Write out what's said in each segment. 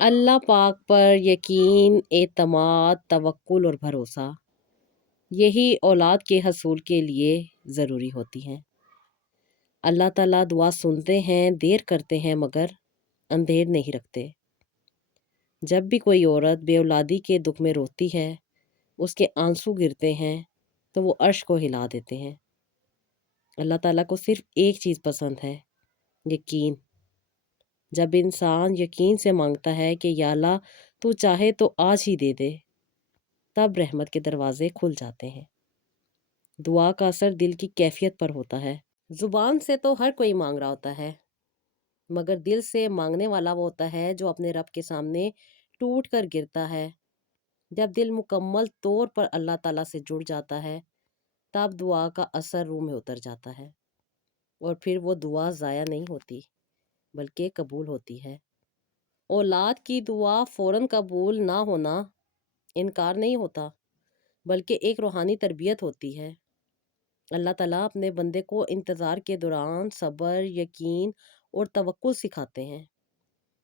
اللہ پاک پر یقین، اعتماد، توکل اور بھروسہ، یہی اولاد کے حصول کے لیے ضروری ہوتی ہیں۔ اللہ تعالیٰ دعا سنتے ہیں، دیر کرتے ہیں مگر اندھیر نہیں رکھتے۔ جب بھی کوئی عورت بے اولادی کے دکھ میں روتی ہے، اس کے آنسو گرتے ہیں تو وہ عرش کو ہلا دیتے ہیں۔ اللہ تعالیٰ کو صرف ایک چیز پسند ہے، یقین۔ جب انسان یقین سے مانگتا ہے کہ یا اللہ تو چاہے تو آج ہی دے دے، تب رحمت کے دروازے کھل جاتے ہیں۔ دعا کا اثر دل کی کیفیت پر ہوتا ہے۔ زبان سے تو ہر کوئی مانگ رہا ہوتا ہے، مگر دل سے مانگنے والا وہ ہوتا ہے جو اپنے رب کے سامنے ٹوٹ کر گرتا ہے۔ جب دل مکمل طور پر اللہ تعالیٰ سے جڑ جاتا ہے، تب دعا کا اثر روح میں اتر جاتا ہے، اور پھر وہ دعا ضائع نہیں ہوتی بلکہ قبول ہوتی ہے۔ اولاد کی دعا فوراً قبول نہ ہونا انکار نہیں ہوتا، بلکہ ایک روحانی تربیت ہوتی ہے۔ اللہ تعالیٰ اپنے بندے کو انتظار کے دوران صبر، یقین اور توکل سکھاتے ہیں،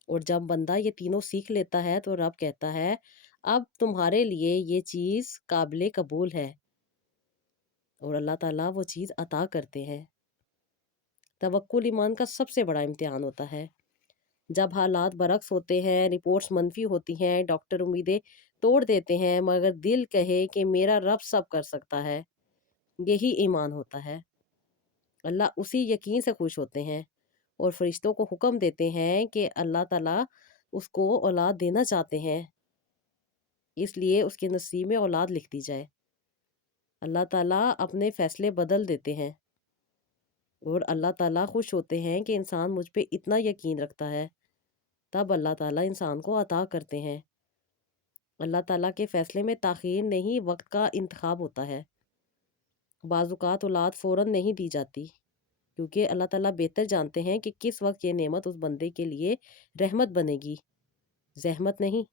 اور جب بندہ یہ تینوں سیکھ لیتا ہے تو رب کہتا ہے اب تمہارے لیے یہ چیز قابل قبول ہے، اور اللہ تعالیٰ وہ چیز عطا کرتے ہیں۔ توکل ایمان کا سب سے بڑا امتحان ہوتا ہے۔ جب حالات برعکس ہوتے ہیں، رپورٹس منفی ہوتی ہیں، ڈاکٹر امیدیں توڑ دیتے ہیں، مگر دل کہے کہ میرا رب سب کر سکتا ہے، یہی ایمان ہوتا ہے۔ اللہ اسی یقین سے خوش ہوتے ہیں اور فرشتوں کو حکم دیتے ہیں کہ اللہ تعالیٰ اس کو اولاد دینا چاہتے ہیں، اس لیے اس کے نصیب میں اولاد لکھ دی جائے۔ اللہ تعالیٰ اپنے فیصلے بدل دیتے ہیں، اور اللہ تعالیٰ خوش ہوتے ہیں کہ انسان مجھ پہ اتنا یقین رکھتا ہے، تب اللہ تعالیٰ انسان کو عطا کرتے ہیں۔ اللہ تعالیٰ کے فیصلے میں تاخیر نہیں، وقت کا انتخاب ہوتا ہے۔ بعض اوقات اولاد فوراً نہیں دی جاتی، کیونکہ اللہ تعالیٰ بہتر جانتے ہیں کہ کس وقت یہ نعمت اس بندے کے لیے رحمت بنے گی، زحمت نہیں۔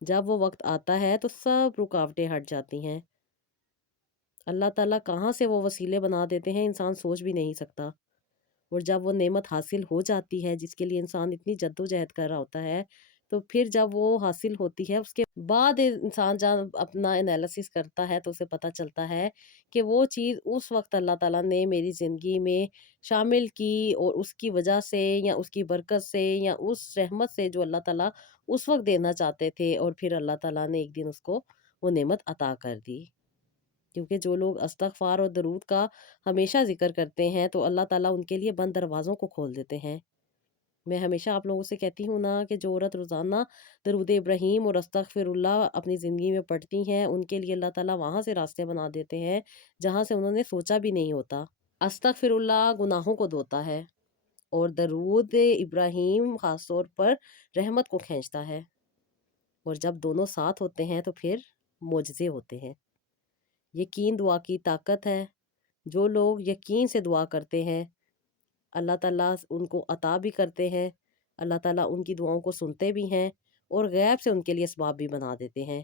جب وہ وقت آتا ہے تو سب رکاوٹیں ہٹ جاتی ہیں۔ اللہ تعالیٰ کہاں سے وہ وسیلے بنا دیتے ہیں انسان سوچ بھی نہیں سکتا، اور جب وہ نعمت حاصل ہو جاتی ہے جس کے لیے انسان اتنی جد و جہد کر رہا ہوتا ہے، تو پھر جب وہ حاصل ہوتی ہے اس کے بعد انسان جب اپنا انالیسس کرتا ہے تو اسے پتہ چلتا ہے کہ وہ چیز اس وقت اللہ تعالیٰ نے میری زندگی میں شامل کی، اور اس کی وجہ سے یا اس کی برکت سے یا اس رحمت سے جو اللہ تعالیٰ اس وقت دینا چاہتے تھے، اور پھر اللہ تعالیٰ نے ایک دن اس کو وہ نعمت عطا کر دی۔ کیونکہ جو لوگ استغفار اور درود کا ہمیشہ ذکر کرتے ہیں تو اللہ تعالیٰ ان کے لیے بند دروازوں کو کھول دیتے ہیں۔ میں ہمیشہ آپ لوگوں سے کہتی ہوں نا کہ جو عورت روزانہ درود ابراہیم اور استغفر اللہ اپنی زندگی میں پڑھتی ہیں، ان کے لیے اللہ تعالیٰ وہاں سے راستے بنا دیتے ہیں جہاں سے انہوں نے سوچا بھی نہیں ہوتا۔ استغفر اللہ گناہوں کو دھوتا ہے، اور درود ابراہیم خاص طور پر رحمت کو کھینچتا ہے، اور جب دونوں ساتھ ہوتے ہیں تو پھر معجزے ہوتے ہیں۔ یقین دعا کی طاقت ہے۔ جو لوگ یقین سے دعا کرتے ہیں، اللہ تعالیٰ ان کو عطا بھی کرتے ہیں، اللہ تعالیٰ ان کی دعاؤں کو سنتے بھی ہیں، اور غیب سے ان کے لیے اسباب بھی بنا دیتے ہیں۔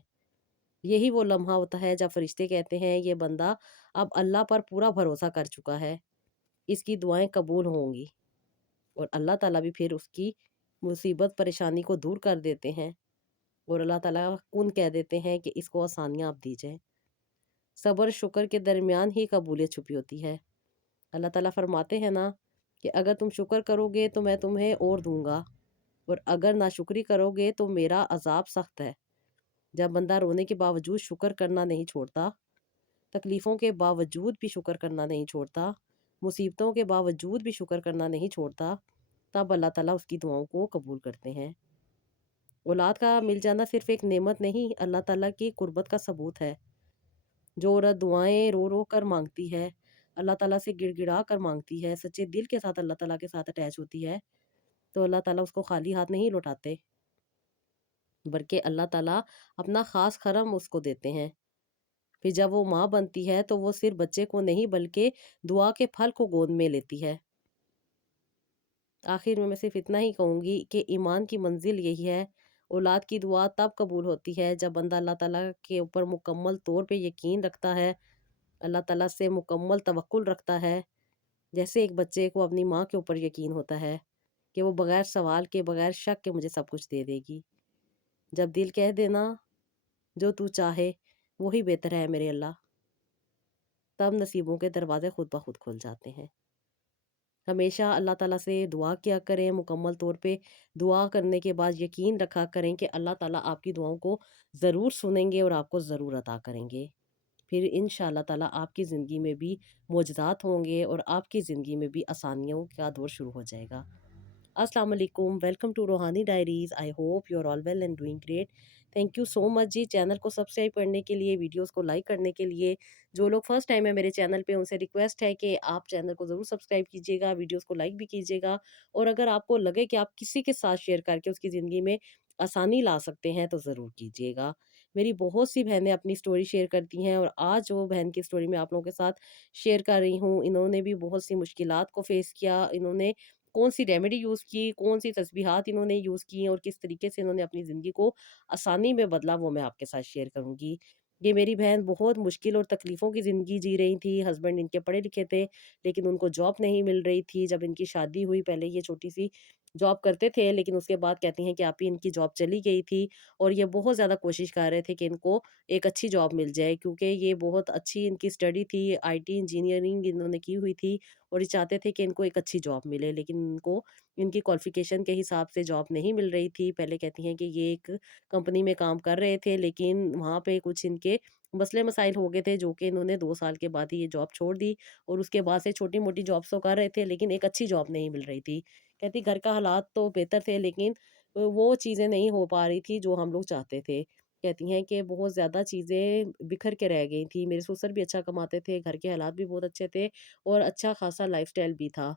یہی وہ لمحہ ہوتا ہے جب فرشتے کہتے ہیں یہ بندہ اب اللہ پر پورا بھروسہ کر چکا ہے، اس کی دعائیں قبول ہوں گی، اور اللہ تعالیٰ بھی پھر اس کی مصیبت پریشانی کو دور کر دیتے ہیں، اور اللہ تعالیٰ کن کہہ دیتے ہیں کہ اس کو آسانیاں آپ دیجئے۔ صبر شکر کے درمیان ہی قبولیت چھپی ہوتی ہے۔ اللہ تعالیٰ فرماتے ہیں نا کہ اگر تم شکر کرو گے تو میں تمہیں اور دوں گا، اور اگر ناشکری کرو گے تو میرا عذاب سخت ہے۔ جب بندہ رونے کے باوجود شکر کرنا نہیں چھوڑتا، تکلیفوں کے باوجود بھی شکر کرنا نہیں چھوڑتا، مصیبتوں کے باوجود بھی شکر کرنا نہیں چھوڑتا، تب اللہ تعالیٰ اس کی دعاؤں کو قبول کرتے ہیں۔ اولاد کا مل جانا صرف ایک نعمت نہیں، اللہ تعالیٰ کی قربت کا ثبوت ہے۔ جو عورت دعائیں رو رو کر مانگتی ہے، اللہ تعالیٰ سے گڑ گڑا کر مانگتی ہے، سچے دل کے ساتھ اللہ تعالیٰ کے ساتھ اٹیچ ہوتی ہے، تو اللہ تعالیٰ اس کو خالی ہاتھ نہیں لوٹاتے، بلکہ اللہ تعالیٰ اپنا خاص کرم اس کو دیتے ہیں۔ پھر جب وہ ماں بنتی ہے تو وہ صرف بچے کو نہیں بلکہ دعا کے پھل کو گود میں لیتی ہے۔ آخر میں صرف اتنا ہی کہوں گی کہ ایمان کی منزل یہی ہے، اولاد کی دعا تب قبول ہوتی ہے جب بندہ اللہ تعالیٰ کے اوپر مکمل طور پہ یقین رکھتا ہے، اللہ تعالیٰ سے مکمل توکل رکھتا ہے، جیسے ایک بچے کو اپنی ماں کے اوپر یقین ہوتا ہے، کہ وہ بغیر سوال کے بغیر شک کے مجھے سب کچھ دے دے گی۔ جب دل کہہ دینا جو تو چاہے وہی بہتر ہے میرے اللہ، تب نصیبوں کے دروازے خود بخود کھل جاتے ہیں۔ ہمیشہ اللہ تعالیٰ سے دعا کیا کریں، مکمل طور پہ دعا کرنے کے بعد یقین رکھا کریں کہ اللہ تعالیٰ آپ کی دعاؤں کو ضرور سنیں گے اور آپ کو ضرور عطا کریں گے۔ پھر انشاءاللہ تعالیٰ آپ کی زندگی میں بھی معجزات ہوں گے اور آپ کی زندگی میں بھی آسانیوں کا دور شروع ہو جائے گا۔ السلام علیکم، welcome to Rohani diaries. I hope you are all well and doing great. Thank you so much جی، چینل کو سبسکرائب کرنے کے لیے، ویڈیوز کو لائک کرنے کے لیے۔ جو لوگ فرسٹ ٹائم ہے میرے چینل پہ، ان سے ریکویسٹ ہے کہ آپ چینل کو ضرور سبسکرائب کیجیے گا، ویڈیوز کو لائک بھی کیجیے گا، اور اگر آپ کو لگے کہ آپ کسی کے ساتھ شیئر کر کے اس کی زندگی میں آسانی لا سکتے ہیں تو ضرور کیجیے گا۔ میری بہت سی بہنیں اپنی سٹوری شیئر کرتی ہیں، اور آج جو بہن کی سٹوری میں آپ لوگوں کے ساتھ شیئر کر رہی ہوں، انہوں نے بھی بہت سی مشکلات کو فیس کیا۔ انہوں نے کون سی ریمیڈی یوز کی، کون سی تسبیحات انہوں نے یوز کی، اور کس طریقے سے انہوں نے اپنی زندگی کو آسانی میں بدلا، وہ میں آپ کے ساتھ شیئر کروں گی۔ یہ میری بہن بہت مشکل اور تکلیفوں کی زندگی جی رہی تھی۔ ہسبینڈ ان کے پڑھے لکھے تھے لیکن ان کو جاب نہیں مل رہی تھی۔ جب ان کی شادی ہوئی، پہلے یہ چھوٹی سی جاب کرتے تھے، لیکن اس کے بعد کہتی ہیں کہ آپ ہی ان کی جاب چلی گئی تھی، اور یہ بہت زیادہ کوشش کر رہے تھے کہ ان کو ایک اچھی جاب مل جائے، کیونکہ یہ بہت اچھی ان کی اسٹڈی تھی، آئی ٹی انجینئرنگ انہوں نے کی ہوئی تھی، اور یہ چاہتے تھے کہ ان کو ایک اچھی جاب ملے، لیکن ان کو ان کی کوالیفیکیشن کے حساب سے جاب نہیں مل رہی تھی۔ پہلے کہتی ہیں کہ یہ ایک کمپنی میں کام کر رہے تھے، لیکن وہاں پہ کچھ ان کے مسئلے مسائل ہو گئے تھے، جو کہ انہوں نے 2 سال کے بعد ہی یہ جاب چھوڑ دی، اور اس کے بعد سے چھوٹی موٹی جابس تو کر رہے تھے لیکن ایک اچھی جاب نہیں مل رہی تھی۔ کہتی گھر کا حالات تو بہتر تھے لیکن وہ چیزیں نہیں ہو پا رہی تھی جو ہم لوگ چاہتے تھے۔ کہتی ہیں کہ بہت زیادہ چیزیں بکھر کے رہ گئی تھی، میرے سسر بھی اچھا کماتے تھے، گھر کے حالات بھی بہت اچھے تھے، اور اچھا خاصا لائف سٹائل بھی تھا،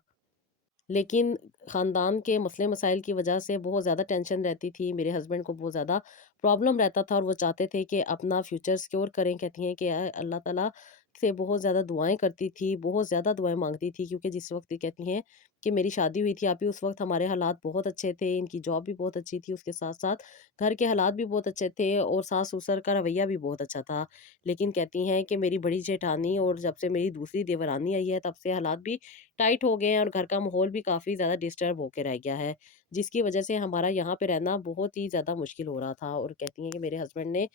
لیکن خاندان کے مسئلے مسائل کی وجہ سے بہت زیادہ ٹینشن رہتی تھی۔ میرے ہسبینڈ کو بہت زیادہ پرابلم رہتا تھا، اور وہ چاہتے تھے کہ اپنا فیوچر سیکور کریں۔ کہتی ہیں کہ اللہ تعالیٰ سے بہت زیادہ دعائیں کرتی تھی، بہت زیادہ دعائیں مانگتی تھی، کیونکہ جس وقت یہ کہتی ہیں کہ میری شادی ہوئی تھی آپ ہی، اس وقت ہمارے حالات بہت اچھے تھے، ان کی جاب بھی بہت اچھی تھی، اس کے ساتھ ساتھ گھر کے حالات بھی بہت اچھے تھے، اور ساس سسر کا رویہ بھی بہت اچھا تھا۔ لیکن کہتی ہیں کہ میری بڑی جیٹھانی اور جب سے میری دوسری دیورانی آئی ہے تب سے حالات بھی ٹائٹ ہو گئے ہیں، اور گھر کا ماحول بھی کافی زیادہ ڈسٹرب ہو کے رہ گیا ہے، جس کی وجہ سے ہمارا یہاں پہ رہنا بہت ہی زیادہ مشکل ہو رہا تھا۔ اور کہتی ہیں کہ میرے ہسبینڈ نے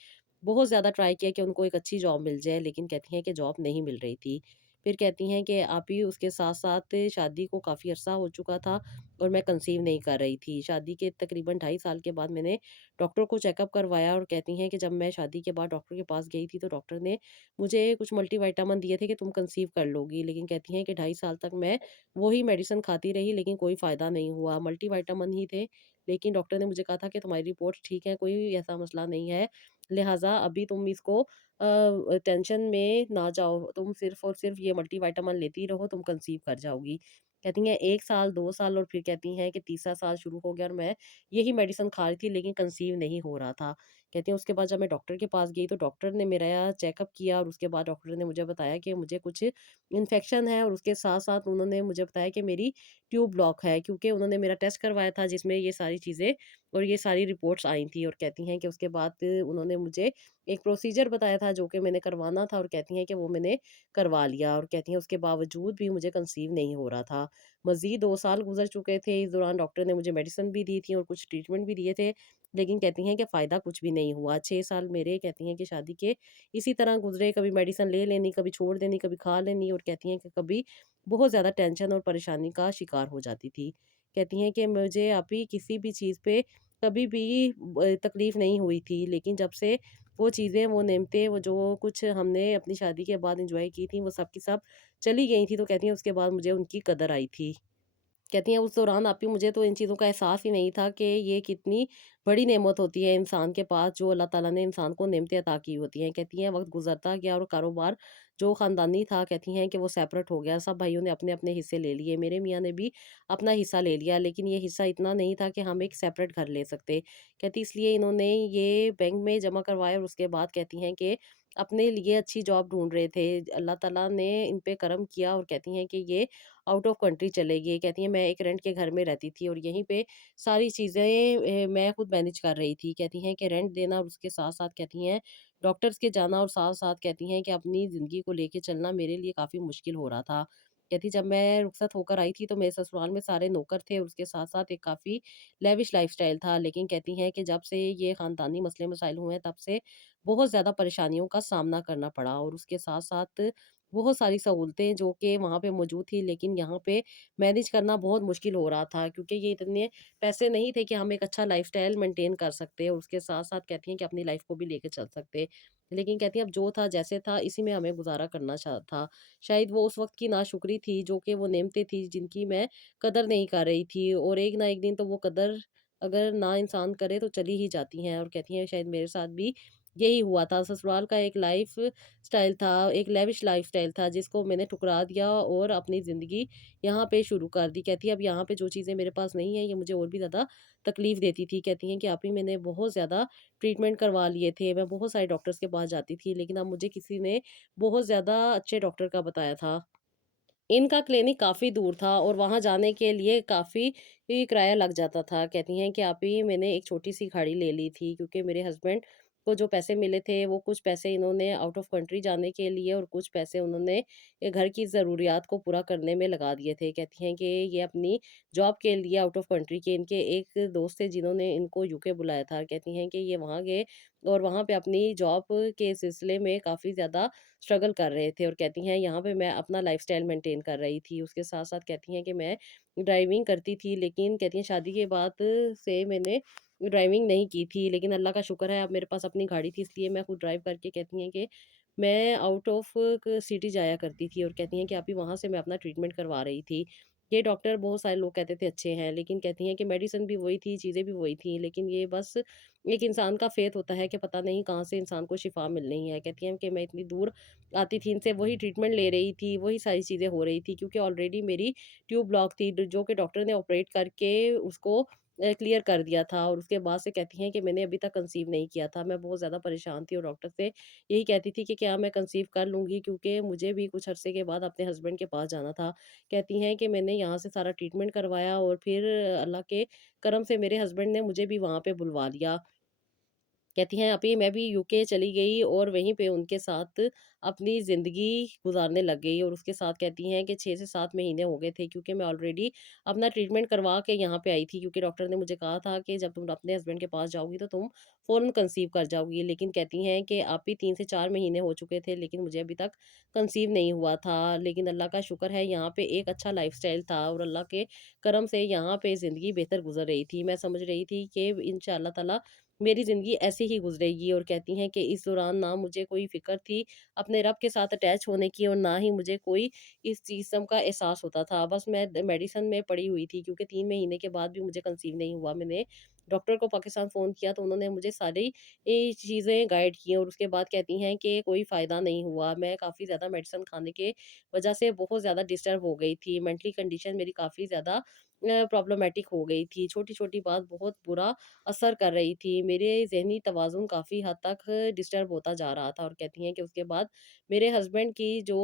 بہت زیادہ ٹرائی کیا کہ ان کو ایک اچھی جاب مل جائے، لیکن کہتی ہیں کہ جاب نہیں مل رہی تھی۔ پھر کہتی ہیں کہ آپ ہی اس کے ساتھ ساتھ شادی کو کافی عرصہ ہو چکا تھا، اور میں کنسیو نہیں کر رہی تھی۔ شادی کے تقریباً 2.5 سال کے بعد میں نے ڈاکٹر کو چیک اپ کروایا، اور کہتی ہیں کہ جب میں شادی کے بعد ڈاکٹر کے پاس گئی تھی تو ڈاکٹر نے مجھے کچھ ملٹی وائٹامن دیے تھے کہ تم کنسیو کر لو گی، لیکن کہتی ہیں کہ 2.5 سال تک میں وہی میڈیسن کھاتی رہی لیکن کوئی فائدہ نہیں ہوا، ملٹی وائٹامن ہی تھے، لیکن ڈاکٹر نے مجھے کہا تھا کہ تمہاری رپورٹ ٹھیک ہے، کوئی ایسا مسئلہ نہیں ہے، لہٰذا ابھی تم اس کو ٹینشن میں نہ جاؤ، تم صرف اور صرف یہ ملٹی وائٹامن لیتی رہو، تم کنسیو کر جاؤ گی۔ کہتی ہیں 1 سال 2 سال، اور پھر کہتی ہیں کہ تیسرا سال شروع ہو گیا اور میں یہی میڈیسن کھا رہی تھی لیکن کنسیو نہیں ہو رہا تھا۔ کہتی ہیں اس کے بعد جب میں ڈاکٹر کے پاس گئی تو ڈاکٹر نے میرا چیک اپ کیا، اور اس کے بعد ڈاکٹر نے مجھے بتایا کہ مجھے کچھ انفیکشن ہے، اور اس کے ساتھ ساتھ انہوں نے مجھے بتایا کہ میری ٹیوب بلاک ہے، کیونکہ انہوں نے میرا ٹیسٹ کروایا تھا جس میں یہ ساری چیزیں اور یہ ساری رپورٹس آئی تھیں۔ اور کہتی ہیں کہ اس کے بعد انہوں نے مجھے ایک پروسیجر بتایا تھا جو کہ میں نے کروانا تھا، اور کہتی ہیں کہ وہ میں نے کروا لیا، اور کہتی ہیں اس کے باوجود بھی مجھے کنسیو نہیں ہو رہا تھا۔ مزید 2 سال گزر چکے تھے، اس دوران ڈاکٹر نے مجھے میڈیسن بھی دی تھی اور کچھ ٹریٹمنٹ بھی دیے تھے، لیکن کہتی ہیں کہ فائدہ کچھ بھی نہیں ہوا۔ 6 سال میرے کہتی ہیں کہ شادی کے اسی طرح گزرے، کبھی میڈیسن لے لینی، کبھی چھوڑ دینی، کبھی کھا لینی، اور کہتی ہیں کہ کبھی بہت زیادہ ٹینشن اور پریشانی کا شکار ہو جاتی تھی۔ کہتی ہیں کہ مجھے ابھی کسی بھی چیز پہ کبھی بھی تکلیف نہیں ہوئی تھی، لیکن جب سے وہ چیزیں، وہ نعمتیں، وہ جو کچھ ہم نے اپنی شادی کے بعد انجوائے کی تھیں وہ سب کی سب چلی گئی تھی، تو کہتی ہیں اس کے بعد مجھے ان کی قدر آئی تھی۔ کہتی ہیں اس دوران آپی مجھے تو ان چیزوں کا احساس ہی نہیں تھا کہ یہ کتنی بڑی نعمت ہوتی ہے انسان کے پاس، جو اللہ تعالیٰ نے انسان کو نعمتیں عطا کی ہوتی ہیں۔ کہتی ہیں وقت گزرتا گیا اور کاروبار جو خاندانی تھا کہتی ہیں کہ وہ سیپریٹ ہو گیا، سب بھائیوں نے اپنے اپنے حصے لے لیے، میرے میاں نے بھی اپنا حصہ لے لیا، لیکن یہ حصہ اتنا نہیں تھا کہ ہم ایک سیپریٹ گھر لے سکتے۔ کہتی اس لیے انہوں نے یہ بینک میں جمع کروایا، اور اس کے بعد کہتی ہیں کہ اپنے لیے اچھی جاب ڈھونڈ رہے تھے، اللہ تعالیٰ نے ان پہ کرم کیا، اور کہتی ہیں کہ یہ آؤٹ آف کنٹری چلے گئے۔ کہتی ہیں میں ایک رینٹ کے گھر میں رہتی تھی اور یہیں پہ ساری چیزیں میں خود مینج کر رہی تھی۔ کہتی ہیں کہ رینٹ دینا اور اس کے ساتھ ساتھ کہتی ہیں ڈاکٹرز کے جانا، اور ساتھ ساتھ کہتی ہیں کہ اپنی زندگی کو لے کے چلنا میرے لیے کافی مشکل ہو رہا تھا۔ कहती जब मैं रुखसत होकर आई थी तो मेरे ससुराल में सारे नौकर थे और उसके साथ-साथ एक काफ़ी लेविश लाइफ़स्टाइल था। लेकिन कहती हैं कि जब से ये ख़ानदानी मसले मसाइल हुए हैं तब से बहुत ज़्यादा परेशानियों का सामना करना पड़ा और उसके साथ-साथ बहुत सारी सहूलतें जो कि वहाँ पे मौजूद थी लेकिन यहाँ पे मैनेज करना बहुत मुश्किल हो रहा था क्योंकि ये इतने पैसे नहीं थे कि हम एक अच्छा लाइफ़स्टाइल मेंटेन कर सकते और उसके साथ-साथ कहती हैं कि अपनी लाइफ़ को भी लेके चल सकते। लेकिन कहती हैं अब जो था जैसे था इसी में हमें गुज़ारा करना था। शायद वो उस वक़्त की नाशुक्री थी जो कि वो नेमतें थी जिनकी मैं कदर नहीं कर रही थी और एक ना एक दिन तो वो कदर अगर ना इंसान करे तो चली ही जाती हैं और कहती हैं शायद मेरे साथ भी यही हुआ था। ससुराल का एक लाइफ़ स्टाइल था, एक लेविश लाइफ़स्टाइल था जिसको मैंने ठुकरा दिया और अपनी ज़िंदगी यहाँ पे शुरू कर दी। कहती है अब यहाँ पे जो चीज़ें मेरे पास नहीं है ये मुझे और भी ज़्यादा तकलीफ़ देती थी। कहती हैं कि आप ही मैंने बहुत ज़्यादा ट्रीटमेंट करवा लिए थे, मैं बहुत सारे डॉक्टर्स के पास जाती थी लेकिन अब मुझे किसी ने बहुत ज़्यादा अच्छे डॉक्टर का बताया था। इनका क्लिनिक काफ़ी दूर था और वहाँ जाने के लिए काफ़ी किराया लग जाता था। कहती हैं कि आप ही मैंने एक छोटी-सी गाड़ी ले ली थी क्योंकि मेरे हस्बैंड को जो पैसे मिले थे वो कुछ पैसे इन्होंने आउट ऑफ कंट्री जाने के लिए और कुछ पैसे उन्होंने घर की ज़रूरियात को पूरा करने में लगा दिए थे। कहती हैं कि ये अपनी जॉब के लिए आउट ऑफ कंट्री के इनके एक दोस्त थे जिन्होंने इनको यूके बुलाया था। कहती हैं कि ये वहाँ गए और वहाँ पे अपनी जॉब के सिलसिले में काफ़ी ज़्यादा स्ट्रगल कर रहे थे और कहती हैं यहाँ पे मैं अपना लाइफ़स्टाइल मेंटेन कर रही थी। उसके साथ-साथ कहती हैं कि मैं ड्राइविंग करती थी लेकिन कहती हैं शादी के बाद से मैंने ड्राइविंग नहीं की थी। लेकिन अल्लाह का शुक्र है अब मेरे पास अपनी गाड़ी थी इसलिए मैं खुद ड्राइव करके कहती हैं कि मैं आउट ऑफ क सिटी जाया करती थी और कहती हैं कि अभी वहाँ से मैं अपना ट्रीटमेंट करवा रही थी। ये डॉक्टर बहुत सारे लोग कहते थे अच्छे हैं लेकिन कहती हैं कि मेडिसिन भी वही थी, चीज़ें भी वही थी लेकिन ये बस एक इंसान का फ़ेथ होता है कि पता नहीं कहाँ से इंसान को शिफ़ा मिलनी है। कहती हैं कि मैं इतनी दूर आती थी इनसे वही ट्रीटमेंट ले रही थी, वही सारी चीज़ें हो रही थी क्योंकि ऑलरेडी मेरी ट्यूब ब्लॉक थी जो कि डॉक्टर ने ऑपरेट करके उसको क्लियर कर दिया था और उसके बाद से कहती हैं कि मैंने अभी तक कंसीव नहीं किया था। मैं बहुत ज़्यादा परेशान थी और डॉक्टर से यही कहती थी कि क्या मैं कंसीव कर लूँगी क्योंकि मुझे भी कुछ अरसे के बाद अपने हस्बैंड के पास जाना था। कहती हैं कि मैंने यहाँ से सारा ट्रीटमेंट करवाया और फिर अल्लाह के करम से मेरे हस्बैंड ने मुझे भी वहाँ पे बुलवा लिया। कहती हैं अभी मैं भी यूके चली गई और वहीं पे उनके साथ अपनी ज़िंदगी गुज़ारने लग गई और उसके साथ कहती हैं कि 6 से 7 महीने हो गए थे क्योंकि मैं ऑलरेडी अपना ट्रीटमेंट करवा के यहाँ पे आई थी क्योंकि डॉक्टर ने मुझे कहा था कि जब तुम अपने हस्बैंड के पास जाओगी तो तुम फ़ौरन कंसीव कर जाओगी। लेकिन कहती हैं कि आप भी 3 से 4 महीने हो चुके थे लेकिन मुझे अभी तक कंसीव नहीं हुआ था। लेकिन अल्लाह का शुक्र है यहाँ पे एक अच्छा लाइफ़स्टाइल था और अल्लाह के करम से यहाँ पे ज़िंदगी बेहतर गुज़र रही थी। मैं समझ रही थी कि इंशाअल्लाह ताला मेरी ज़िंदगी ऐसे ही गुज़रेगी और कहती हैं कि इस दौरान ना मुझे कोई फ़िक्र थी अपने रब के साथ अटैच होने की और ना ही मुझे कोई इस चीज़म का एहसास होता था। बस मैं मेडिसिन में पड़ी हुई थी क्योंकि 3 महीने के बाद भी मुझे कंसीव नहीं हुआ। मैंने डॉक्टर को पाकिस्तान फ़ोन किया तो उन्होंने मुझे सारी चीज़ें गाइड की और उसके बाद कहती हैं कि कोई फ़ायदा नहीं हुआ। मैं काफ़ी ज़्यादा मेडिसिन खाने के वज़ह से बहुत ज़्यादा डिस्टर्ब हो गई थी। मेंटली कंडीशन मेरी काफ़ी ज़्यादा प्रॉब्लमैटिक हो गई थी। छोटी-छोटी बात बहुत बुरा असर कर रही थी। मेरे ज़हनी तवाज़ुन काफ़ी हद तक डिस्टर्ब होता जा रहा था और कहती हैं कि उसके बाद मेरे हस्बैंड की जो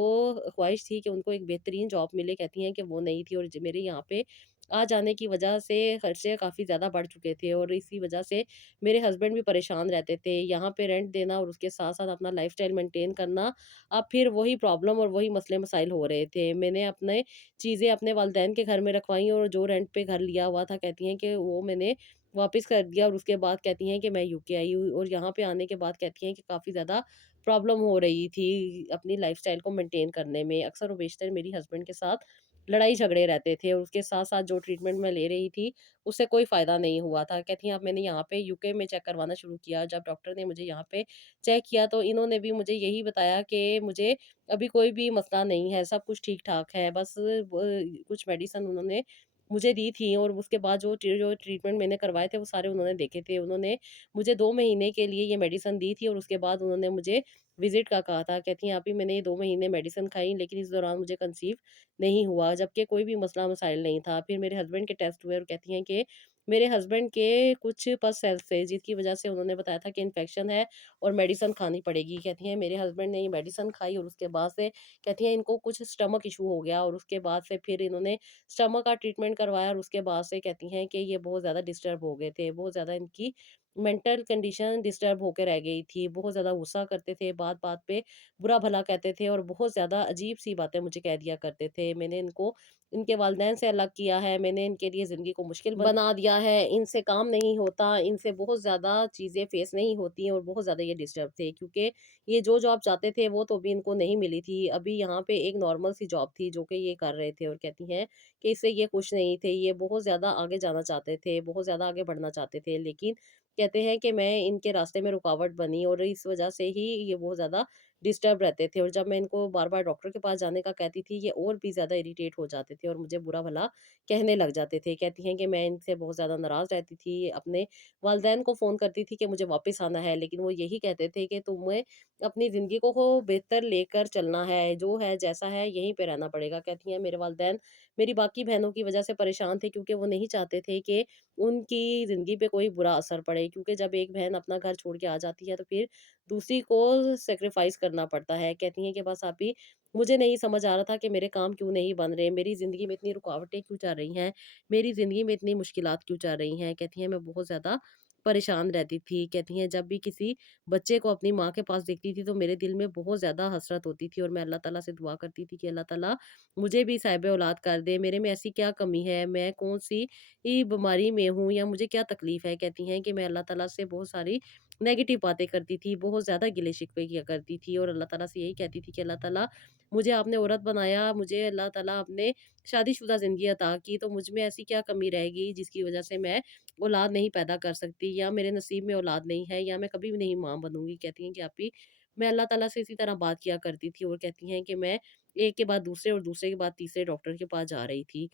ख़्वाहिश थी कि उनको एक बेहतरीन जॉब मिले, कहती हैं कि वो नहीं थी और मेरे यहाँ पे आ जाने की वजह से खर्चे काफ़ी ज़्यादा बढ़ चुके थे और इसी वजह से मेरे हस्बैंड भी परेशान रहते थे। यहाँ पे रेंट देना और उसके साथ-साथ अपना लाइफ़स्टाइल मेंटेन करना, अब फिर वही प्रॉब्लम और वही मसले-मसाइल हो रहे थे। मैंने अपने चीज़ें अपने वालिदैन के घर में रखवाई और जो रेंट पे घर लिया हुआ था कहती हैं कि वो मैंने वापस कर दिया और उसके बाद कहती हैं कि मैं यूके आई हूँ और यहाँ पे आने के बाद कहती हैं कि काफ़ी ज़्यादा प्रॉब्लम हो रही थी अपनी लाइफ़स्टाइल को मेंटेन करने में। अक्सर और बेशतर मेरी हस्बैंड के साथ लड़ाई झगड़े रहते थे और उसके साथ-साथ जो ट्रीटमेंट मैं ले रही थी, उससे कोई फ़ायदा नहीं हुआ था। कहती हैं अब मैंने यहाँ पे यूके में चेक करवाना शुरू किया। जब डॉक्टर ने मुझे यहाँ पे चेक किया तो इन्होंने भी मुझे यही बताया कि मुझे अभी कोई भी मसला नहीं है, सब कुछ ठीक-ठाक है। बस कुछ मेडिसिन उन्होंने मुझे दी थी और उसके बाद जो ट्रीटमेंट मैंने करवाए थे वो सारे उन्होंने देखे थे। उन्होंने मुझे 2 महीने के लिए ये मेडिसिन दी थी और उसके बाद उन्होंने मुझे विज़िट का कहा था। कहती हैं, "आप ही मैंने ये 2 महीने मेडिसिन खाई लेकिन इस दौरान मुझे कंसीव नहीं हुआ, जबकि कोई भी मसला-मसाइल नहीं था।" फिर मेरे हस्बैंड के टेस्ट हुए और कहती हैं कि मेरे हस्बैंड के कुछ पस सेल्स थे जिसकी वज़ह से उन्होंने बताया था कि इन्फेक्शन है और मेडिसिन खानी पड़ेगी। कहती हैं मेरे हस्बैंड ने ये मेडिसिन खाई और उसके बाद से कहती हैं इनको कुछ स्टमक इश्यू हो गया और उसके बाद से फिर इन्होंने स्टमक का ट्रीटमेंट करवाया और उसके बाद से कहती हैं कि ये बहुत ज़्यादा डिस्टर्ब हो गए थे। बहुत ज़्यादा इनकी मेंटल कंडीशन डिस्टर्ब होके रह गई थी। बहुत ज़्यादा गुस्सा करते थे, बात-बात पे बुरा-भला कहते थे और बहुत ज़्यादा अजीब-सी बातें मुझे कह दिया करते थे। मैंने इनको इनके वालिदैन से अलग किया है, मैंने इनके लिए ज़िंदगी को मुश्किल बना दिया है, इनसे काम नहीं होता, इनसे बहुत ज़्यादा चीज़ें फ़ेस नहीं होती हैं और बहुत ज़्यादा ये डिस्टर्ब थे, क्योंकि ये जो जॉब चाहते थे वो तो अभी इनको नहीं मिली थी। अभी यहाँ पे एक नॉर्मल सी जॉब थी जो कि ये कर रहे थे और कहती हैं कि इससे ये खुश नहीं थे। ये बहुत ज़्यादा आगे जाना चाहते थे, बहुत ज़्यादा आगे बढ़ना चाहते थे, लेकिन कहते हैं कि मैं इनके रास्ते में रुकावट बनी और इस वजह से ही ये बहुत ज़्यादा डिस्टर्ब रहते थे और जब मैं इनको बार-बार डॉक्टर के पास जाने का कहती थी, ये और भी ज़्यादा इरिटेट हो जाते थे और मुझे बुरा-भला कहने लग जाते थे। कहती हैं कि मैं इनसे बहुत ज़्यादा नाराज़ रहती थी, अपने वालिदैन को फ़ोन करती थी कि मुझे वापस आना है, लेकिन वो यही कहते थे कि तुम्हें अपनी ज़िंदगी को बेहतर लेकर चलना है, जो है जैसा है यहीं पे रहना पड़ेगा। कहती हैं मेरे वालिदैन मेरी बाकी बहनों की वजह से परेशान थे, क्योंकि वो नहीं चाहते थे कि उनकी ज़िंदगी पे कोई बुरा असर पड़े, क्योंकि जब एक बहन अपना घर छोड़ के आ जाती है तो फिर दूसरी को सैक्रिफाइस करना पड़ता है। कहती हैं कि बस आप ही मुझे नहीं समझ आ रहा था कि मेरे काम क्यों नहीं बन रहे, मेरी ज़िंदगी में इतनी रुकावटें क्यों चल रही हैं, मेरी ज़िंदगी में इतनी मुश्किलात क्यों चल रही हैं। कहती हैं मैं बहुत ज़्यादा परेशान रहती थी। कहती हैं जब भी किसी बच्चे को अपनी माँ के पास देखती थी तो मेरे दिल में बहुत ज़्यादा हसरत होती थी और मैं अल्लाह ताला से दुआ करती थी कि अल्लाह ताला मुझे भी साहिब औलाद कर दे, मेरे में ऐसी क्या कमी है, मैं कौन-सी बीमारी में हूँ या मुझे क्या तकलीफ़ है। कहती हैं कि मैं अल्लाह ताला से बहुत सारी नेगेटिव बातें करती थी, बहुत ज़्यादा गिले-शिकवे किया करती थी और अल्लाह ताला से यही कहती थी कि अल्लाह ताला मुझे आपने औरत बनाया, मुझे अल्लाह ताला आपने शादीशुदा ज़िंदगी अता की, तो मुझ में ऐसी क्या कमी रहेगी जिसकी वज़ह से मैं औलाद नहीं पैदा कर सकती या मेरे नसीब में औलाद नहीं है या मैं कभी भी नहीं माँ बनूँगी। कहती हैं कि आप ही मैं अल्लाह ताला से इसी तरह बात किया करती थी और कहती हैं कि मैं एक के बाद दूसरे और दूसरे के बाद तीसरे डॉक्टर के पास जा रही थी।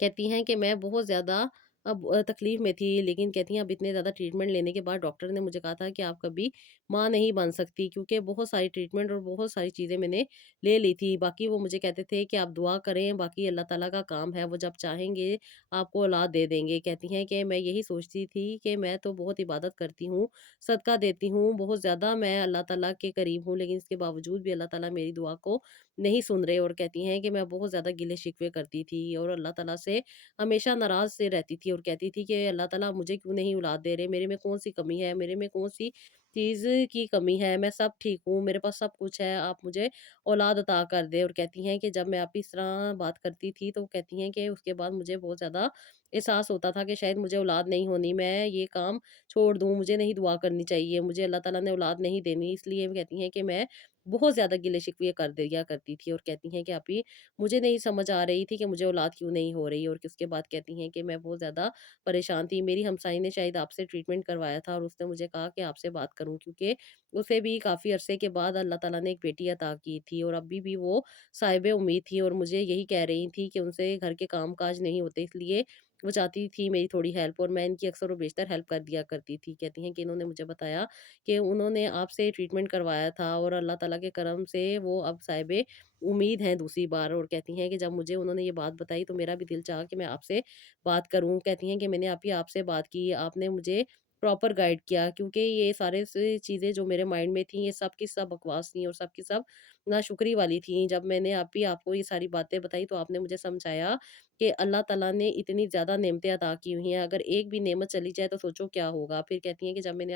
कहती हैं कि मैं बहुत ज़्यादा अब तकलीफ़ में थी, लेकिन कहती हैं अब इतने ज़्यादा ट्रीटमेंट लेने के बाद डॉक्टर ने मुझे कहा था कि आप कभी माँ नहीं बन सकती, क्योंकि बहुत सारी ट्रीटमेंट और बहुत सारी चीज़ें मैंने ले ली थी। बाकी वो मुझे कहते थे कि आप दुआ करें, बाकी अल्लाह ताला का काम है, वो जब चाहेंगे आपको औलाद दे देंगे। कहती हैं कि मैं यही सोचती थी कि मैं तो बहुत इबादत करती हूँ, सदका देती हूँ, बहुत ज़्यादा मैं अल्लाह ताला के करीब हूँ, लेकिन इसके बावजूद भी अल्लाह ताला मेरी दुआ को नहीं सुन रहे और कहती हैं कि मैं बहुत ज़्यादा गिले-शिकवे करती थी और अल्लाह ताला से हमेशा नाराज़ से रहती थी और कहती थी कि अल्लाह ताला मुझे क्यों नहीं औलाद दे रहे? मेरे में कौन-सी कमी है? मेरे में कौन-सी चीज़ की कमी है? मैं सब ठीक हूँ, मेरे पास सब कुछ है, आप मुझे औलाद अता कर दें। और कहती हैं कि जब मैं आप इस तरह बात करती थी तो कहती हैं कि उसके बाद मुझे बहुत ज़्यादा एहसास होता था कि शायद मुझे औलाद नहीं होनी, मैं ये काम छोड़ दूँ, मुझे नहीं दुआ करनी चाहिए, मुझे अल्लाह ताला ने औलाद नहीं देनी। इसलिए कहती हैं कि मैं बहुत ज़्यादा गिले-शिकवे कर दिया करती थी और कहती हैं कि आप ही मुझे नहीं समझ आ रही थी कि मुझे औलाद क्यों नहीं हो रही और उसके बाद कहती हैं कि मैं बहुत ज़्यादा परेशान थी। मेरी हमसाई ने शायद आपसे ट्रीटमेंट करवाया था और उसने मुझे कहा कि आपसे बात करूँ, क्योंकि उसे भी काफ़ी अरसे के बाद अल्लाह ताला ने एक बेटी अता की थी और अभी भी वो साहिबे उम्मीद थी और मुझे यही कह रही थी कि उनसे घर के काम-काज नहीं होते, इसलिए वो चाहती थी मेरी थोड़ी हेल्प और मैं इनकी अक्सर और बेशतर हेल्प कर दिया करती थी। कहती हैं कि इन्होंने मुझे बताया कि उन्होंने आपसे ट्रीटमेंट करवाया था और अल्लाह ताला के करम से वो अब साहिबे उम्मीद है दूसरी बार। और कहती हैं कि जब मुझे उन्होंने ये बात बताई तो मेरा भी दिल चाहा कि मैं आपसे बात करूँ। कहती हैं कि मैंने आपसे बात की, आपने मुझे प्रॉपर गाइड किया, क्योंकि ये सारे से चीज़ें जो मेरे माइंड में थी ये सब की सब बकवास थी और सब की सब नाशुक्री वाली थी। जब मैंने आपको ये सारी बातें बताई तो आपने मुझे समझाया कि अल्लाह ताला ने इतनी ज़्यादा नेमतें अता की हुई हैं, अगर एक भी नेमत चली जाए तो सोचो क्या होगा। फिर कहती हैं कि जब मैंने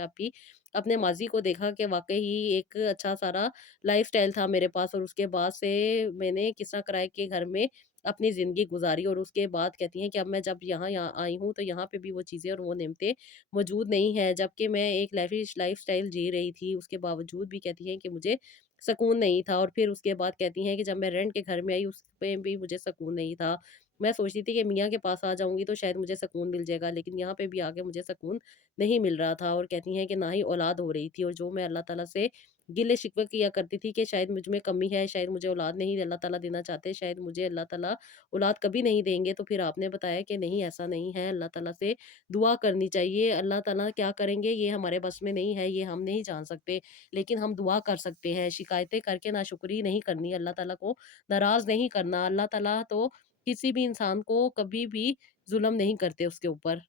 अपने माज़ी को देखा कि वाक़ई ही एक अच्छा सारा लाइफ़स्टाइल था मेरे पास और उसके बाद से मैंने किस्सा किराए के घर में अपनी ज़िंदगी गुज़ारी और उसके बाद कहती हैं कि अब मैं जब यहाँ आई हूँ, तो यहाँ पे भी वो चीज़ें और वो नेमतें मौजूद नहीं है। जबकि मैं एक लेविश लाइफ़स्टाइल जी रही थी, उसके बावजूद भी कहती हैं कि मुझे सुकून नहीं था और फिर उसके बाद कहती हैं कि जब मैं रेंट के घर में आई, उसपे भी मुझे सुकून नहीं था। मैं सोचती थी कि मियाँ के पास आ जाऊँगी तो शायद मुझे सुकून मिल जाएगा, लेकिन यहाँ पे भी आके मुझे सुकून नहीं मिल रहा था और कहती हैं कि ना ही औलाद हो रही थी और जो मैं अल्लाह ताला से गिले-शिकवे किया करती थी कि शायद मुझ में कमी है, शायद मुझे औलाद नहीं अल्लाह ताला देना चाहते, शायद मुझे अल्लाह ताला औलाद कभी नहीं देंगे। तो फिर आपने बताया कि नहीं, ऐसा नहीं है, अल्लाह ताला से दुआ करनी चाहिए। अल्लाह ताला क्या करेंगे ये हमारे बस में नहीं है, ये हम नहीं जान सकते, लेकिन हम दुआ कर सकते हैं। शिकायतें करके नाशुक्री नहीं करनी, अल्लाह ताला को नाराज़ नहीं करना। अल्लाह ताला तो किसी भी इंसान को कभी भी ज़ुल्म नहीं करते उसके ऊपर।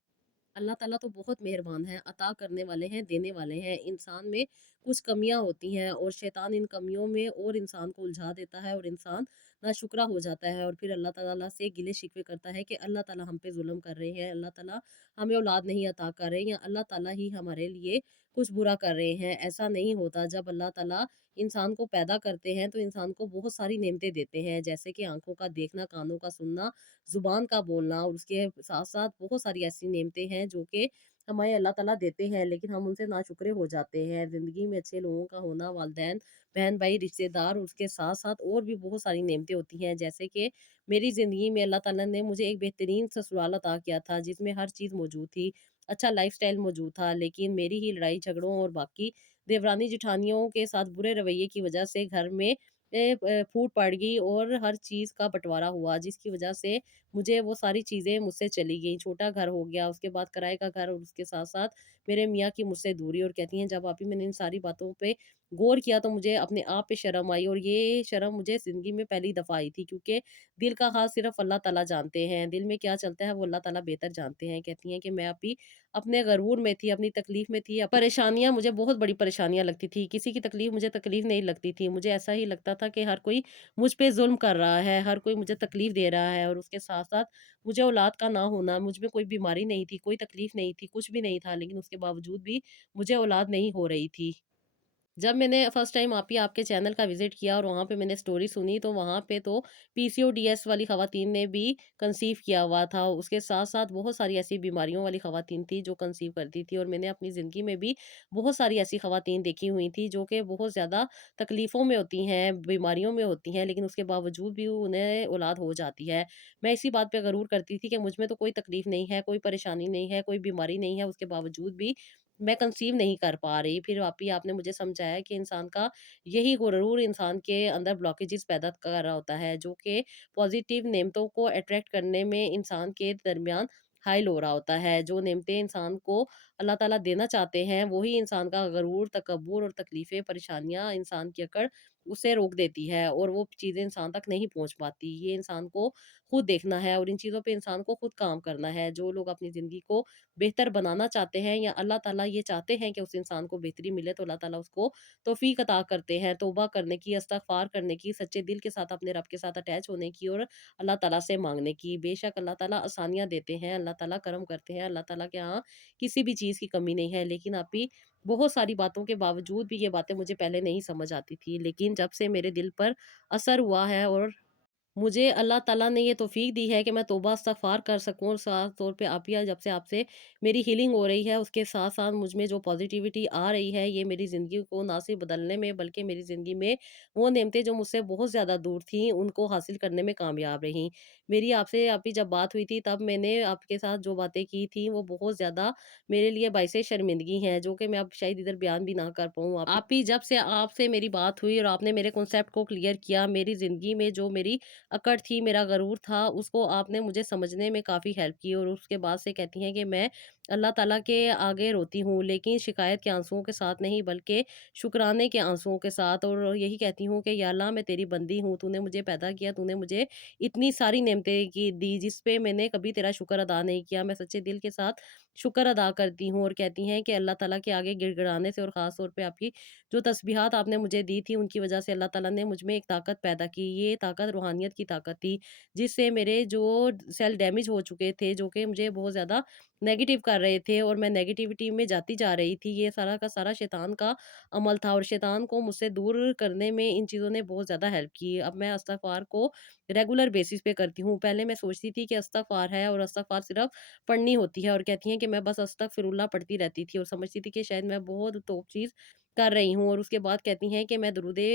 अल्लाह ताला तो बहुत मेहरबान है, अता करने वाले हैं, देने वाले हैं। इंसान में कुछ कमियाँ होती हैं और शैतान इन कमियों में और इंसान को उलझा देता है और इंसान नाशुक्रा हो जाता है और फिर अल्लाह ताला से गिले शिकवे करता है कि अल्लाह ताला हम पे ज़ुल्म कर रहे हैं, अल्लाह ताला हमें औलाद नहीं अता कर रहे, या अल्लाह ताला ही हमारे लिए कुछ बुरा कर रहे हैं। ऐसा नहीं होता। जब अल्लाह ताला इंसान को पैदा करते हैं तो इंसान को बहुत सारी नेमतें देते हैं, जैसे कि आँखों का देखना, कानों का सुनना, ज़ुबान का बोलना, और उसके साथ-साथ बहुत सारी ऐसी नेमतें हैं जो कि हमें अल्लाह ताला देते हैं, लेकिन हम उनसे नाशुक्रे हो जाते हैं। ज़िंदगी में अच्छे लोगों का होना, वालिदैन, बहन-भाई, रिश्तेदार, उसके साथ-साथ और भी बहुत सारी नेमतें होती हैं, जैसे कि मेरी ज़िंदगी में अल्लाह ताला ने मुझे एक बेहतरीन ससुराल अता किया था, जिसमें हर चीज़ मौजूद थी, अच्छा लाइफ़स्टाइल मौजूद था। लेकिन मेरी ही लड़ाई झगड़ों और बाकी देवरानी-जेठानियों के साथ बुरे रवैये की वजह से घर में फूट पड़ गई और हर चीज़ का बँटवारा हुआ, जिसकी वजह से मुझे वो सारी चीज़ें मुझसे चली गईं। छोटा घर हो गया, उसके बाद किराए का घर, और उसके साथ-साथ मेरे मियाँ की मुझसे दूरी। और कहती हैं, जब आप ही मैंने इन सारी बातों पे गौर किया तो मुझे अपने आप पे शर्म आई, और ये शर्म मुझे ज़िंदगी में पहली दफ़ा आई थी, क्योंकि दिल का हाल सिर्फ़ अल्लाह ताला जानते हैं। दिल में क्या चलता है वो अल्लाह ताला बेहतर जानते हैं। कहती हैं कि मैं अभी अपने गरूर में थी, अपनी तकलीफ़ में थी। परेशानियाँ मुझे बहुत बड़ी परेशानियाँ लगती थी। किसी की तकलीफ़ मुझे तकलीफ़ नहीं लगती थी। मुझे ऐसा ही लगता था कि हर कोई मुझ पे ज़ुल्म कर रहा है, हर कोई मुझे तकलीफ़ दे रहा है, और उसके साथ-साथ मुझे औलाद का ना होना, मुझ में कोई बीमारी नहीं थी, कोई तकलीफ़ नहीं थी, कुछ भी नहीं था, लेकिन उसके बावजूद भी मुझे औलाद नहीं हो रही थी। जब मैंने फर्स्ट टाइम आप ही आपके चैनल का विज़िट किया और वहाँ पे मैंने स्टोरी सुनी, तो वहाँ पे तो पीसीओडीएस वाली ख़वातीन ने भी कंसीव किया हुआ था। उसके साथ-साथ बहुत सारी ऐसी बीमारियों वाली ख़वातीन थी जो कंसीव करती थी, और मैंने अपनी ज़िंदगी में भी बहुत सारी ऐसी ख़वातीन देखी हुई थी जो कि बहुत ज़्यादा तकलीफ़ों में होती हैं, बीमारियों में होती हैं, लेकिन उसके बावजूद भी उन्हें औलाद हो जाती है। मैं इसी बात पे गरूर करती थी कि मुझ में तो कोई तकलीफ़ नहीं है, कोई परेशानी नहीं है, कोई बीमारी नहीं है, उसके बावजूद भी मैं कंसीव नहीं कर पा रही। फिर वाक़ई आपने मुझे समझाया कि इंसान का यही गुरूर इंसान के अंदर ब्लॉकेजेज़ पैदा कर रहा होता है, जो कि पॉज़िटिव नेमतों को अट्रैक्ट करने में इंसान के दरमियान हाइल हो रहा होता है। जो नेमतें इंसान को अल्लाह ताला देना चाहते हैं, वही इंसान का गरूर, तकब्बुर और तकलीफ़ें, परेशानियाँ, इंसान की अकड़ उसे रोक देती है, और वो चीज़ें इंसान तक नहीं पहुँच पाती। ये इंसान को खुद देखना है, और इन चीज़ों पे इंसान को खुद काम करना है। जो लोग अपनी ज़िंदगी को बेहतर बनाना चाहते हैं, या अल्लाह ताला ये चाहते हैं कि उस इंसान को बेहतरी मिले, तो अल्लाह ताला उसको तौफ़ीक अता करते हैं, तौबा करने की, इस्तग़फ़ार करने की, सच्चे दिल के साथ अपने रब के साथ अटैच होने की, और अल्लाह ताला से माँगने की। बेशक अल्लाह ताला आसानियाँ देते हैं, अल्लाह ताला करम करते हैं, अल्लाह ताला के यहाँ किसी भी चीज़ की कमी नहीं है। लेकिन आप भी बहुत सारी बातों के बावजूद भी ये बातें मुझे पहले नहीं समझ आती थी। लेकिन जब से मेरे दिल पर असर हुआ है, और मुझे अल्लाह ताला ने ये तौफ़ीक दी है कि मैं तौबा इस्तग़फ़ार कर सकूँ, और साफ़ तौर पे आपिया जब से आपसे मेरी हीलिंग हो रही है, उसके साथ-साथ मुझ में जो पॉज़िटिविटी आ रही है, ये मेरी ज़िंदगी को ना सिर्फ़ बदलने में, बल्कि मेरी ज़िंदगी में वो नेमतें जो मुझसे बहुत ज़्यादा दूर थीं, उनको हासिल करने में कामयाब रहीं। मेरी आपसे आपकी जब बात हुई थी, तब मैंने आपके साथ जो बातें की थी, वो बहुत ज़्यादा मेरे लिए बाइसे शर्मिंदगी हैं, जो कि मैं अब शायद इधर बयान भी ना कर पाऊँ। आप ही जब से आपसे मेरी बात हुई और आपने मेरे कॉन्सेप्ट को क्लियर किया, मेरी ज़िंदगी में जो मेरी अकड़ थी, मेरा गरूर था, उसको आपने मुझे समझने में काफ़ी हेल्प की, और उसके बाद से कहती हैं कि मैं अल्लाह ताला के आगे रोती हूँ, लेकिन शिकायत के आँसुओं के साथ नहीं, बल्कि शुक्राने के आँसुओं के साथ, और यही कहती हूँ कि या अल्लाह, मैं तेरी बंदी हूँ, तूने मुझे पैदा किया, तूने मुझे इतनी सारी नेमतें की दी, जिस पे मैंने कभी तेरा शुक्र अदा नहीं किया। मैं सच्चे दिल के साथ शुक्र अदा करती हूँ, और कहती हैं कि अल्लाह ताला के आगे गिड़गिड़ाने से, और ख़ास तौर पे आपकी जो तस्बीहात आपने मुझे दी थी, उनकी वजह से अल्लाह ताला ने मुझ में एक ताकत पैदा की। ये ताकत रूहानियत की ताकत थी, जिससे मेरे जो सेल डैमेज हो चुके थे, जो कि मुझे बहुत ज़्यादा नेगेटिव कर रहे थे, और मैं नेगेटिविटी में जाती जा रही थी, ये सारा का सारा शैतान का अमल था, और शैतान को मुझसे दूर करने में इन चीज़ों ने बहुत ज़्यादा हेल्प की। अब मैं इस्तिग़फ़ार को रेगुलर बेसिस पे करती हूँ। पहले मैं सोचती थी कि इस्तिग़फ़ार है, और इस्तिग़फ़ार सिर्फ़ पढ़नी होती है, और कहती हैं कि मैं बस अस्तगफिरुल्लाह पढ़ती रहती थी, और समझती थी कि शायद मैं बहुत तोप चीज़ कर रही हूँ। और उसके बाद कहती हैं कि मैं दुरूदे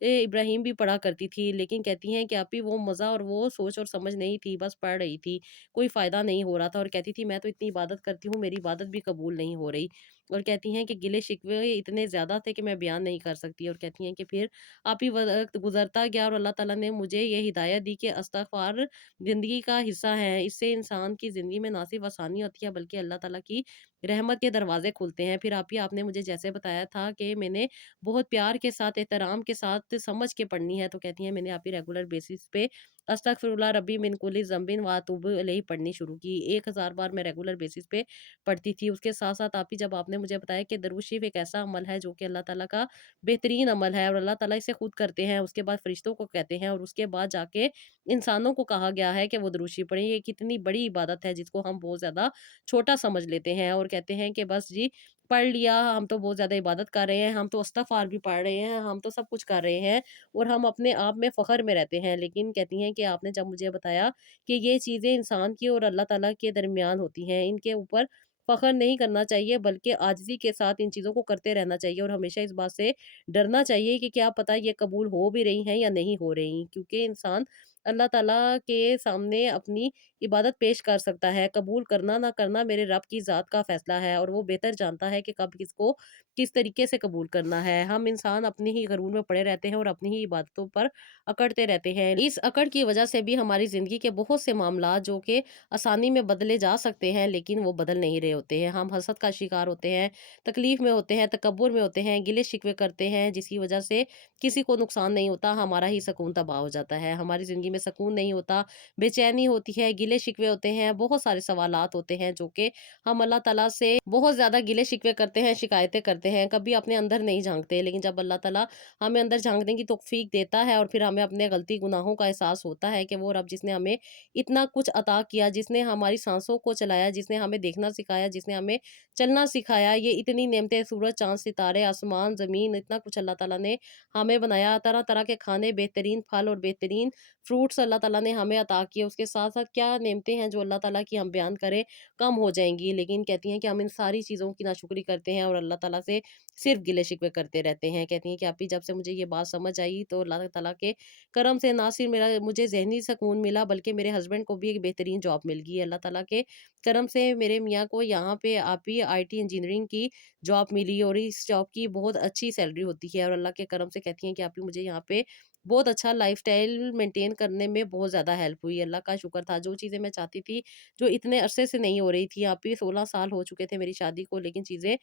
इब्राहीम भी पढ़ा करती थी, लेकिन कहती हैं कि आपी वो मज़ा और वो सोच और समझ नहीं थी, बस पढ़ रही थी, कोई फ़ायदा नहीं हो रहा था, और कहती थी मैं तो इतनी इबादत करती हूँ, मेरी इबादत भी कबूल नहीं हो रही। और कहती हैं कि गिले-शिकवे इतने ज़्यादा थे कि मैं बयान नहीं कर सकती, और कहती हैं कि फिर आप ही वक़्त गुज़रता गया, और अल्लाह ताला ने मुझे ये हिदायत दी कि इस्तिग़फ़ार ज़िंदगी का हिस्सा है। इससे इंसान की ज़िंदगी में ना सिर्फ़ आसानी होती है, बल्कि अल्लाह ताला की रहमत के दरवाज़े खुलते हैं। फिर आप ही आपने मुझे जैसे बताया था कि मैंने बहुत प्यार के साथ, एहतराम के साथ समझ के पढ़नी है, तो कहती हैं मैंने आप ही रेगुलर बेसिस पे अस्तगफिरुल्लाह रब्बी मिन कुल्ली ज़ंबिन व अतूबु इलैही पढ़नी शुरू की। 1000 बार मैं रेगुलर बेसिस पे पढ़ती थी। उसके साथ-साथ आप ही जब आपने मुझे बताया कि दरूद शरीफ एक ऐसा अमल है जो कि अल्लाह ताला का बेहतरीन अमल है और अल्लाह ताला इसे खुद करते हैं, उसके बाद फरिश्तों को कहते हैं और उसके बाद जाके इंसानों को कहा गया है कि वो दरूद शरीफ पढ़ें। ये कितनी बड़ी इबादत है जिसको हम बहुत ज़्यादा छोटा समझ लेते हैं और कहते हैं कि बस जी पढ़ लिया, हम तो बहुत ज़्यादा इबादत कर रहे हैं, हम तो इस्तग़फ़ार भी पढ़ रहे हैं, हम तो सब कुछ कर रहे हैं और हम अपने आप में फ़ख्र में रहते हैं। लेकिन कहती हैं कि आपने जब मुझे बताया कि ये चीज़ें इंसान की और अल्लाह ताला के दरमियान होती हैं, इनके ऊपर फ़ख्र नहीं करना चाहिए बल्कि आजिज़ी के साथ इन चीज़ों को करते रहना चाहिए और हमेशा इस बात से डरना चाहिए कि क्या पता ये कबूल हो भी रही हैं या नहीं हो रही। क्योंकि इंसान अल्लाह ताला के सामने अपनी इबादत पेश कर सकता है, कबूल करना ना करना मेरे रब की ज़ात का फ़ैसला है और वो बेहतर जानता है कि कब किसको किस तरीके से कबूल करना है। हम इंसान अपनी ही गरूर में पड़े रहते हैं और अपनी ही इबादतों पर अकड़ते रहते हैं। इस अकड़ की वजह से भी हमारी ज़िंदगी के बहुत से मामलात जो कि आसानी में बदले जा सकते हैं, लेकिन वो बदल नहीं रहे होते हैं। हम हसद का शिकार होते हैं, तकलीफ़ में होते हैं, तकब्बुर में होते हैं, गिले-शिकवे करते हैं, जिसकी वजह से किसी को नुकसान नहीं होता, हमारा ही सुकून तबाह हो जाता है। हमारी ज़िंदगी में सुकून नहीं होता, बेचैनी होती है, गिले-शिकवे होते हैं, बहुत सारे सवालात होते हैं जो कि हम अल्लाह ताला से बहुत ज़्यादा गिले-शिकवे करते हैं, शिकायतें करते हैं, कभी अपने अंदर नहीं झाँकते। लेकिन जब अल्लाह ताला हमें अंदर झाँकने की तौफ़ीक देता है और फिर हमें अपने गलती गुनाहों का एहसास होता है कि वो रब जिसने हमें इतना कुछ अता किया, जिसने हमारी सांसों को चलाया, जिसने हमें देखना सिखाया, जिसने हमें चलना सिखाया, ये इतनी नेमतें सूरज, चाँद, सितारे, आसमान, ज़मीन इतना कुछ अल्लाह ताला ने हमें बनाया, तरह-तरह के खाने, बेहतरीन फल और बेहतरीन फ्रूट्स अल्लाह ताला ने हमें अता किए। उसके साथ-साथ क्या नेमतें हैं जो अल्लाह ताला की हम बयान करें, कम हो जाएँगी। लेकिन कहती हैं कि हम इन सारी चीज़ों की नाशुक्री करते हैं और अल्लाह ताला से सिर्फ़ गिले-शिकवे करते रहते हैं। कहती हैं कि आप ही जब से मुझे ये बात समझ आई तो अल्लाह ताला के करम से ना सिर्फ़ मेरा मुझे ज़हनी सुकून मिला बल्कि मेरे हस्बैंड को भी एक बेहतरीन जॉब मिल गई। अल्लाह ताला के करम से मेरे मियाँ को यहाँ पे आप ही आईटी इंजीनियरिंग की जॉब मिली और इस जॉब की बहुत अच्छी सैलरी होती है और अल्लाह के करम से कहती हैं कि आप ही मुझे यहाँ पे बहुत अच्छा लाइफ़स्टाइल मेंटेन करने में बहुत ज़्यादा हेल्प हुई। अल्लाह का शुक्र था, जो चीज़ें मैं चाहती थी, जो इतने अरसे से नहीं हो रही थी, आप ही 16 साल हो चुके थे मेरी शादी को, लेकिन चीज़ें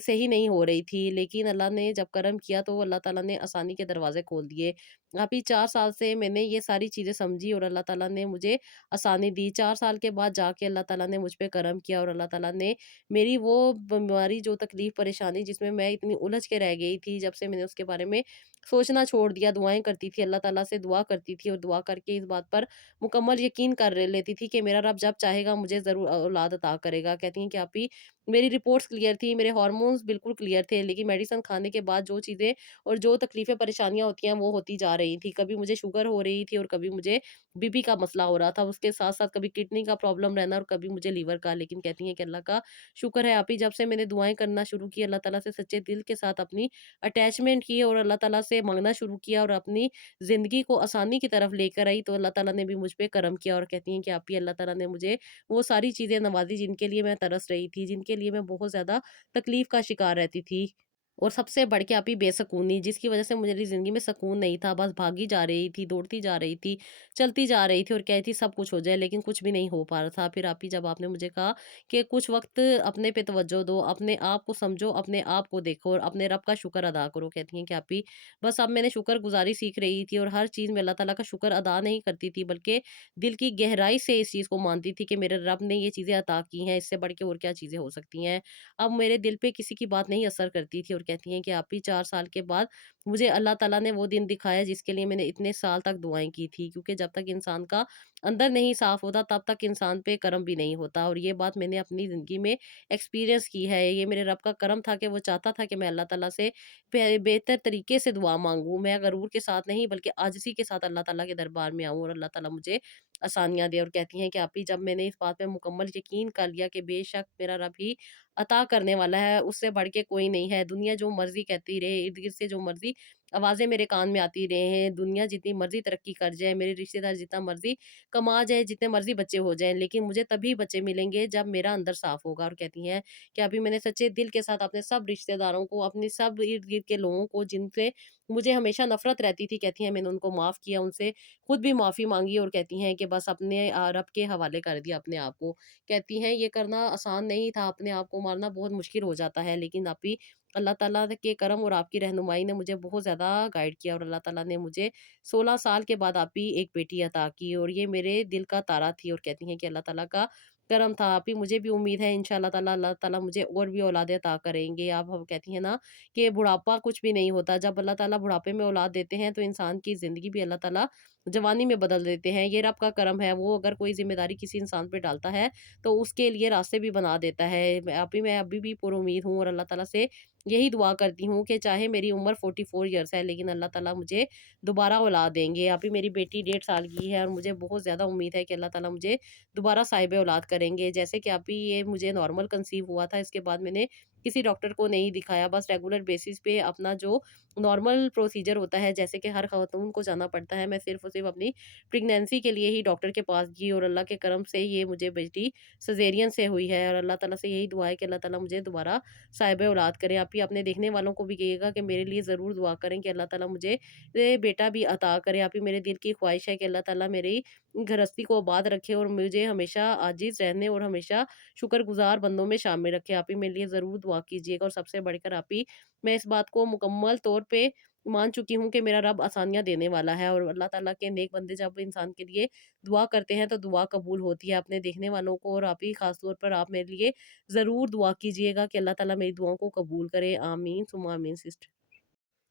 सही नहीं हो रही थी। लेकिन अल्लाह ने जब करम किया तो अल्लाह ताला ने आसानी के दरवाज़े खोल दिए। आप ही 4 साल से मैंने ये सारी चीज़ें समझी और अल्लाह ताला ने मुझे आसानी दी। 4 साल के बाद जाके अल्लाह ताला ने मुझ पे करम किया और अल्लाह ताला ने मेरी वो बीमारी जो तकलीफ़ परेशानी जिसमें मैं इतनी उलझ के रह गई थी, जब से मैंने उसके बारे में सोचना छोड़ दिया, दुआएँ करती थी, अल्लाह ताला से दुआ करती थी और दुआ करके इस बात पर मुकम्मल यकीन कर लेती थी कि मेरा रब जब चाहेगा मुझे ज़रूर औलाद अता करेगा। कहती हैं कि आप ही मेरी रिपोर्ट्स क्लियर थी, मेरे हार्मोन्स बिल्कुल क्लियर थे, लेकिन मेडिसिन खाने के बाद जो चीज़ें और जो तकलीफ़ें परेशानियाँ होती हैं वो होती जा रही थी। कभी मुझे शुगर हो रही थी और कभी मुझे बीपी का मसला हो रहा था। उसके साथ-साथ कभी किडनी का प्रॉब्लम रहना और कभी मुझे लीवर का। लेकिन कहती हैं कि अल्लाह का शुक्र है आप ही जब से मैंने दुआएँ करना शुरू की, अल्लाह ताला से सच्चे दिल के साथ अपनी अटैचमेंट की और अल्लाह ताला से माँगना शुरू किया और अपनी ज़िंदगी को आसानी की तरफ लेकर आई, तो अल्लाह ताला ने भी मुझ पे करम किया और कहती हैं कि आप ही अल्लाह ताला ने मुझे वो सारी चीज़ें नवाज़ी जिनके लिए मैं तरस रही थी, जिनके लिए मैं बहुत ज़्यादा तकलीफ़ का शिकार रहती थी। और सबसे बढ़ के आप ही बेसुकूनी जिसकी वज़ह से मेरी ज़िंदगी में सुकून नहीं था, बस भागी जा रही थी, दौड़ती जा रही थी, चलती जा रही थी और कह रही थी सब कुछ हो जाए, लेकिन कुछ भी नहीं हो पा रहा था। फिर आप ही जब आपने मुझे कहा कि कुछ वक़्त अपने पे तवज्जो दो, अपने आप को समझो, अपने आप को देखो और अपने रब का शुक्र अदा करो। कहती हैं कि आप ही बस अब मैंने शुक्रगुज़ारी सीख रही थी और हर चीज़ में अल्लाह ताला का शुक्र अदा नहीं करती थी, बल्कि दिल की गहराई से इस चीज़ को मानती थी कि मेरे रब ने ये चीज़ें अता की हैं, इससे बढ़ के और क्या चीज़ें हो सकती हैं। अब मेरे दिल पे किसी की बात नहीं असर करती थी और कहती हैं कि आप ही 4 साल के बाद मुझे अल्लाह ताला ने वो दिन दिखाया जिसके लिए मैंने इतने साल तक दुआएँ की थी। क्योंकि जब तक इंसान का अंदर नहीं साफ़ होता तब तक इंसान पे करम भी नहीं होता और ये बात मैंने अपनी ज़िंदगी में एक्सपीरियंस की है। ये मेरे रब का करम था कि वो चाहता था कि मैं अल्लाह ताला से बेहतर तरीके से दुआ माँगूँ। मैं गरूर के साथ नहीं बल्कि आजिज़ी के साथ अल्लाह ताला के दरबार में आऊँ और अल्लाह ताला मुझे आसानियाँ दे और कहती हैं कि आप ही जब मैंने इस बात पे मुकम्मल यकीन कर लिया कि बेशक मेरा रब ही अता करने वाला है, उससे बढ़ के कोई नहीं है। दुनिया जो मर्ज़ी कहती रहे, इर्द-गिर्द से जो मर्ज़ी आवाज़ें मेरे कान में आती रहें, दुनिया जितनी मर्ज़ी तरक्की कर जाए, मेरे रिश्तेदार जितना मर्ज़ी कमा जाए, जितने मर्ज़ी बच्चे हो जाएँ, लेकिन मुझे तभी बच्चे मिलेंगे जब मेरा अंदर साफ़ होगा। और कहती हैं कि अभी मैंने सच्चे दिल के साथ अपने सब रिश्तेदारों को, अपने सब इर्द-गिर्द के लोगों को जिनसे मुझे हमेशा नफ़रत रहती थी, कहती हैं मैंने उनको माफ़ किया, उनसे खुद भी माफ़ी माँगी और कहती हैं कि बस अपने रब के हवाले कर दिया अपने आप को। कहती हैं ये करना आसान नहीं था, अपने आप को मारना बहुत मुश्किल हो जाता है, लेकिन आप ही अल्लाह ताला के करम और आपकी रहनुमाई ने मुझे बहुत ज़्यादा زیادہ گائیڈ کیا اور اللہ تعالیٰ نے مجھے 16 سال کے بعد آپ ہی ایک بیٹی عطا کی، اور یہ میرے دل کا تارا تھی، اور کہتی ہیں کہ اللہ تعالیٰ کا کرم تھا آپ ہی۔ مجھے بھی امید ہے انشاءاللہ تعالیٰ اللہ تعالیٰ مجھے اور بھی اولادیں عطا کریں گے۔ آپ ہم کہتی ہیں نا کہ بڑھاپا کچھ بھی نہیں ہوتا، جب اللہ تعالیٰ بڑھاپے میں اولاد دیتے ہیں تو انسان کی زندگی بھی اللہ تعالیٰ جوانی میں بدل دیتے ہیں۔ یہ رب کا کرم ہے، وہ اگر کوئی ذمہ داری کسی انسان پہ ڈالتا ہے تو اس کے لیے راستے بھی بنا دیتا ہے۔ میں ابھی بھی پر امید ہوں، اور اللہ تعالیٰ سے یہی دعا کرتی ہوں کہ چاہے میری عمر 44 ایئرس ہے، لیکن اللہ تعالیٰ مجھے دوبارہ اولاد دیں گے۔ ابھی میری بیٹی 1.5 سال کی ہے، اور مجھے بہت زیادہ امید ہے کہ اللہ تعالیٰ مجھے دوبارہ صاحب اولاد کریں گے۔ جیسے کہ ابھی یہ مجھے نارمل کنسیو ہوا تھا، اس کے بعد میں نے کسی ڈاکٹر کو نہیں دکھایا، بس ریگولر بیسس پہ اپنا جو نارمل پروسیجر ہوتا ہے جیسے کہ ہر خاتون کو جانا پڑتا ہے، میں صرف اور صرف اپنی پریگنینسی کے لیے ہی ڈاکٹر کے پاس گئی، اور اللہ کے کرم سے یہ مجھے بیٹی سزیرین سے ہوئی ہے، اور اللہ تعالیٰ سے یہی دعا ہے کہ اللہ تعالیٰ مجھے دوبارہ صاحب اولاد کرے۔ آپ ہی اپنے دیکھنے والوں کو بھی کہیے گا کہ میرے لیے ضرور دعا کریں کہ اللہ تعالیٰ مجھے بیٹا بھی عطا کرے۔ آپ ہی میرے دل کی خواہش ہے کہ اللہ تعالیٰ میری گھرستی کو آباد رکھے، اور مجھے ہمیشہ عاجز رہنے اور ہمیشہ شکر گزار بندوں میں شامل رکھے۔ آپ ہی میرے لیے ضرور دعا کیجیے گا، اور سب سے بڑھ کر آپ ہی میں اس بات کو مکمل طور پہ مان چکی ہوں کہ میرا رب آسانیاں دینے والا ہے، اور اللہ تعالیٰ کے نیک بندے جب انسان کے لیے دعا کرتے ہیں تو دعا قبول ہوتی ہے۔ اپنے دیکھنے والوں کو اور آپ ہی خاص طور پر آپ میرے لیے ضرور دعا کیجیے گا کہ اللہ تعالیٰ میری دعاؤں کو قبول کرے۔ آمین ثم آمین سسٹر۔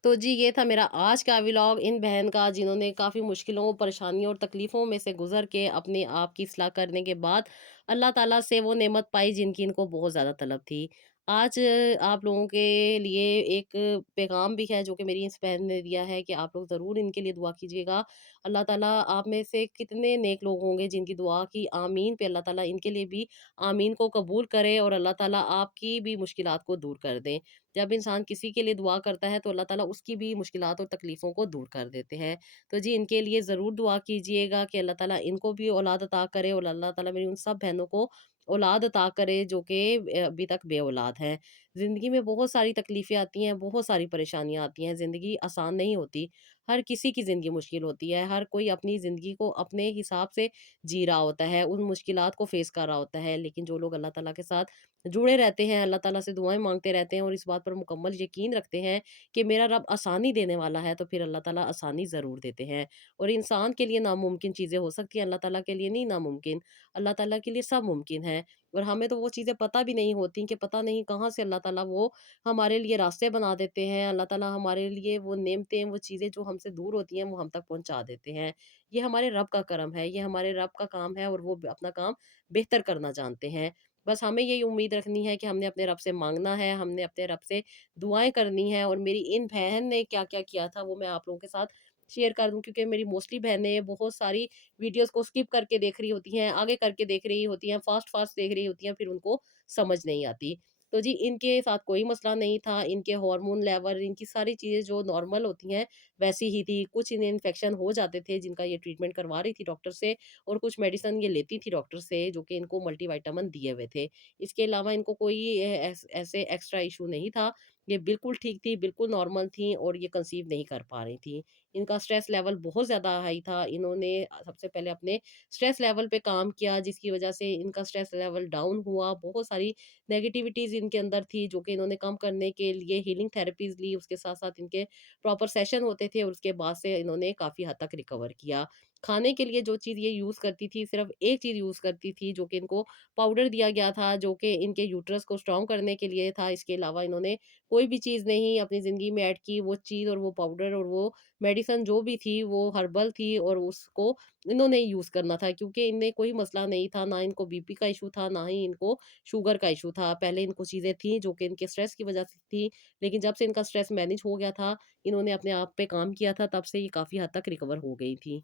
تو جی یہ تھا میرا آج کا ولاگ ان بہن کا، جنہوں نے کافی مشکلوں، پریشانیوں اور تکلیفوں میں سے گزر کے اپنے آپ کی اصلاح کرنے کے بعد اللہ تعالیٰ سے وہ نعمت پائی جن کی ان کو بہت زیادہ طلب تھی۔ آج آپ لوگوں کے لیے ایک پیغام بھی ہے جو کہ میری اس بہن نے دیا ہے کہ آپ لوگ ضرور ان کے لیے دعا کیجیے گا۔ اللہ تعالیٰ آپ میں سے کتنے نیک لوگ ہوں گے جن کی دعا کی آمین پہ اللہ تعالیٰ ان کے لیے بھی آمین کو قبول کرے، اور اللہ تعالیٰ آپ کی بھی مشکلات کو دور کر دیں۔ جب انسان کسی کے لیے دعا کرتا ہے تو اللہ تعالیٰ اس کی بھی مشکلات اور تکلیفوں کو دور کر دیتے ہیں۔ تو جی ان کے لیے ضرور دعا کیجئے گا کہ اللہ تعالیٰ ان کو بھی اولاد عطا کرے، اور اللہ تعالیٰ میری ان سب بہنوں کو اولاد عطا کرے جو کہ ابھی تک بے اولاد ہیں۔ زندگی میں بہت ساری تکلیفیں آتی ہیں، بہت ساری پریشانیاں آتی ہیں، زندگی آسان نہیں ہوتی، ہر کسی کی زندگی مشکل ہوتی ہے، ہر کوئی اپنی زندگی کو اپنے حساب سے جی رہا ہوتا ہے، ان مشکلات کو فیس کر رہا ہوتا ہے، لیکن جو لوگ اللہ تعالیٰ کے ساتھ جڑے رہتے ہیں، اللہ تعالیٰ سے دعائیں مانگتے رہتے ہیں، اور اس بات پر مکمل یقین رکھتے ہیں کہ میرا رب آسانی دینے والا ہے، تو پھر اللہ تعالیٰ آسانی ضرور دیتے ہیں۔ اور انسان کے لیے ناممکن چیزیں ہو سکتی ہیں، اللہ تعالیٰ کے لیے نہیں ناممکن، اللہ تعالیٰ کے لیے سب ممکن ہے۔ اور ہمیں تو وہ چیزیں پتہ بھی نہیں ہوتی کہ پتہ نہیں کہاں سے اللہ تعالیٰ وہ ہمارے لیے راستے بنا دیتے ہیں، اللہ تعالیٰ ہمارے لیے وہ نعمتیں، وہ چیزیں جو ہم سے دور ہوتی ہیں وہ ہم تک پہنچا دیتے ہیں۔ یہ ہمارے رب کا کرم ہے، یہ ہمارے رب کا کام ہے، اور وہ اپنا کام بہتر کرنا جانتے ہیں۔ بس ہمیں یہی امید رکھنی ہے کہ ہم نے اپنے رب سے مانگنا ہے، ہم نے اپنے رب سے دعائیں کرنی ہیں۔ اور میری ان بہن نے کیا کیا کیا تھا وہ میں آپ لوگوں کے ساتھ شیئر کر دوں، کیونکہ میری موسٹلی بہنیں بہت ساری ویڈیوز کو سکپ کر کے دیکھ رہی ہوتی ہیں، آگے کر کے دیکھ رہی ہوتی ہیں، فاسٹ فاسٹ دیکھ رہی ہوتی ہیں، پھر ان کو سمجھ نہیں آتی۔ تو جی ان کے ساتھ کوئی مسئلہ نہیں تھا، ان کے ہارمون لیول، ان کی ساری چیزیں جو نارمل ہوتی ہیں ویسی ہی تھی۔ کچھ انہیں انفیکشن ہو جاتے تھے جن کا یہ ٹریٹمنٹ کروا رہی تھی ڈاکٹر سے، اور کچھ میڈیسن یہ لیتی تھی ڈاکٹر سے جو کہ ان کو ملٹی وائٹامن دیے ہوئے تھے۔ اس کے علاوہ ان کو کوئی ایسے ایکسٹرا ایشو نہیں تھا، یہ بالکل ٹھیک تھی، بالکل نارمل تھیں، اور یہ کنسیو نہیں کر پا رہی تھیں۔ ان کا سٹریس لیول بہت زیادہ ہائی تھا، انہوں نے سب سے پہلے اپنے سٹریس لیول پہ کام کیا جس کی وجہ سے ان کا سٹریس لیول ڈاؤن ہوا۔ بہت ساری نیگیٹیوٹیز ان کے اندر تھی جو کہ انہوں نے کم کرنے کے لیے ہیلنگ تھراپیز لی، اس کے ساتھ ساتھ ان کے پراپر سیشن ہوتے تھے، اور اس کے بعد سے انہوں نے کافی حد تک ریکور کیا۔ کھانے کے لیے جو چیز یہ یوز کرتی تھی، صرف ایک چیز یوز کرتی تھی جو کہ ان کو پاؤڈر دیا گیا تھا جو کہ ان کے یوٹرس کو اسٹرانگ کرنے کے لیے تھا۔ اس کے علاوہ انہوں نے کوئی بھی چیز نہیں اپنی زندگی میں ایڈ کی، وہ چیز اور وہ پاؤڈر اور وہ میڈیسن جو بھی تھی وہ ہربل تھی، اور اس کو انہوں نے یوز کرنا تھا کیونکہ ان میں کوئی مسئلہ نہیں تھا، نہ ان کو بی پی کا ایشو تھا، نہ ہی ان کو شوگر کا ایشو تھا۔ پہلے ان کو چیزیں تھیں جو کہ ان کے سٹریس کی وجہ سے تھی، لیکن جب سے ان کا سٹریس مینج ہو گیا تھا، انہوں نے اپنے آپ پہ کام کیا تھا، تب سے یہ کافی حد تک ریکور ہو گئی تھی۔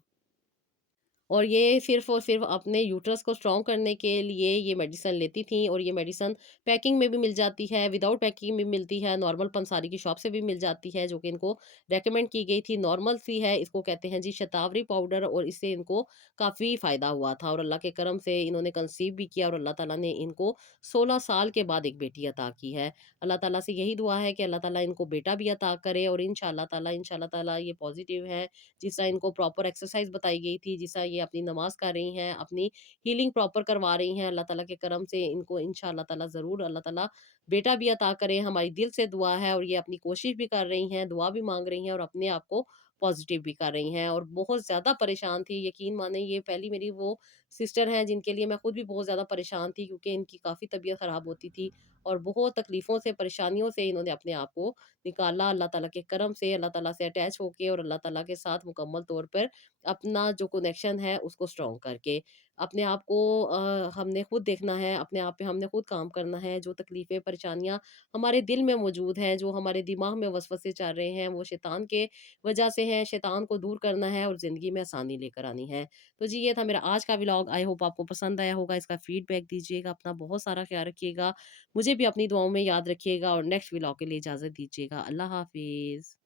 اور یہ صرف اور صرف اپنے یوٹرس کو اسٹرانگ کرنے کے لیے یہ میڈیسن لیتی تھیں، اور یہ میڈیسن پیکنگ میں بھی مل جاتی ہے، وداؤٹ پیکنگ بھی ملتی ہے، نارمل پنساری کی شاپ سے بھی مل جاتی ہے جو کہ ان کو ریکمینڈ کی گئی تھی، نارمل سی ہے، اس کو کہتے ہیں جی شتاوری پاؤڈر، اور اس سے ان کو کافی فائدہ ہوا تھا، اور اللہ کے کرم سے انہوں نے کنسیو بھی کیا، اور اللہ تعالیٰ نے ان کو 16 سال کے بعد ایک بیٹی عطا کی ہے۔ اللہ تعالیٰ سے یہی دعا ہے کہ اللہ تعالیٰ ان کو بیٹا بھی عطا کرے، اور انشاءاللہ تعالیٰ یہ پازیٹیو ہے، جس طرح ان کو پراپر ایکسرسائز بتائی گئی تھی، جس طرح یہ اپنی نماز کر رہی ہیں، اپنی ہیلنگ پراپر کروا رہی ہیں، اللہ تعالیٰ کے کرم سے ان کو انشاءاللہ تعالیٰ ضرور اللہ تعالیٰ بیٹا بھی عطا کرے، ہماری دل سے دعا ہے، اور یہ اپنی کوشش بھی کر رہی ہیں، دعا بھی مانگ رہی ہیں، اور اپنے آپ کو پازیٹیو بھی کر رہی ہیں، اور بہت زیادہ پریشان تھی، یقین مانیں یہ پہلی میری وہ سسٹر ہیں جن کے لیے میں خود بھی بہت زیادہ پریشان تھی، کیونکہ ان کی کافی طبیعت خراب ہوتی تھی، اور بہت تکلیفوں سے پریشانیوں سے انہوں نے اپنے آپ کو نکالا اللہ تعالیٰ کے کرم سے، اللہ تعالیٰ سے اٹیچ ہو کے، اور اللہ تعالیٰ کے ساتھ مکمل طور پر اپنا جو کنیکشن ہے اس کو اسٹرانگ کر کے اپنے آپ کو ہم نے خود دیکھنا ہے، اپنے آپ پہ ہم نے خود کام کرنا ہے، جو تکلیفیں پریشانیاں ہمارے دل میں موجود ہیں، جو ہمارے دماغ میں وسوسے چل رہے ہیں، وہ شیطان کے وجہ سے ہیں، شیطان کو دور کرنا ہے اور زندگی میں آسانی لے کر آنی ہے۔ تو جی یہ تھا میرا آج کا ولاگ، آئی ہوپ آپ کو پسند آیا ہوگا، اس کا فیڈ بیک دیجیے گا، اپنا بہت سارا خیال رکھیے گا، مجھے بھی اپنی دعاؤں میں یاد رکھیے گا، اور نیکسٹ ولاگ کے لیے اجازت دیجیے گا۔ اللہ حافظ۔